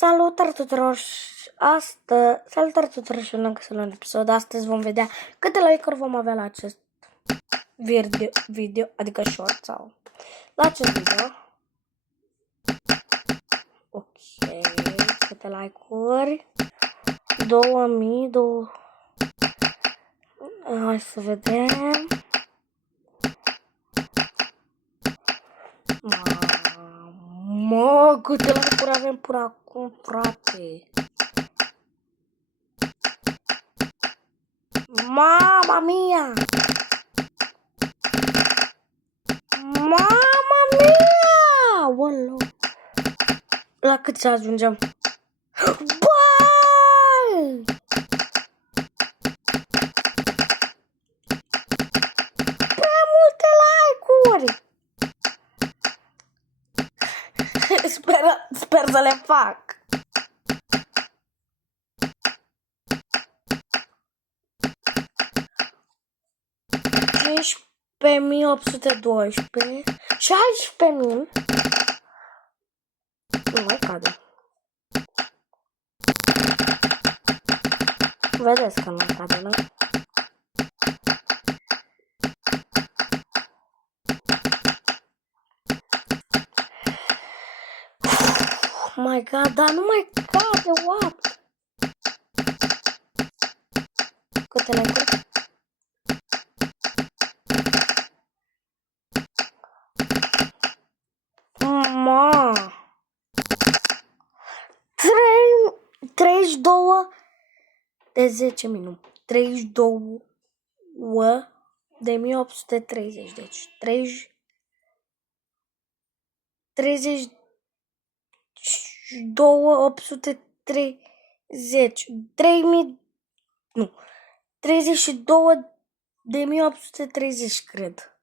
Salutare tuturor și un nou episod. Astăzi vom vedea câte like-uri vom avea la acest video, adică short sau la acest video. Ok, câte like-uri? 2000. Hai să vedem. Mamă, câte like-uri avem până acum, frate. Mama mia! Mama mia! Olo! La cât să ajungem? Băi! Prea multe like-uri! Sper să le fac. Pe 1812, 16.000. Nu mai cade. Vedeți că nu cade, nu? Oh my god, dar nu mai cade, what? Câte like-uri? Ma! 32 de 10 minute. 32 de 1830. Deci 32 830. 3000. Nu. 32 de 1830, cred.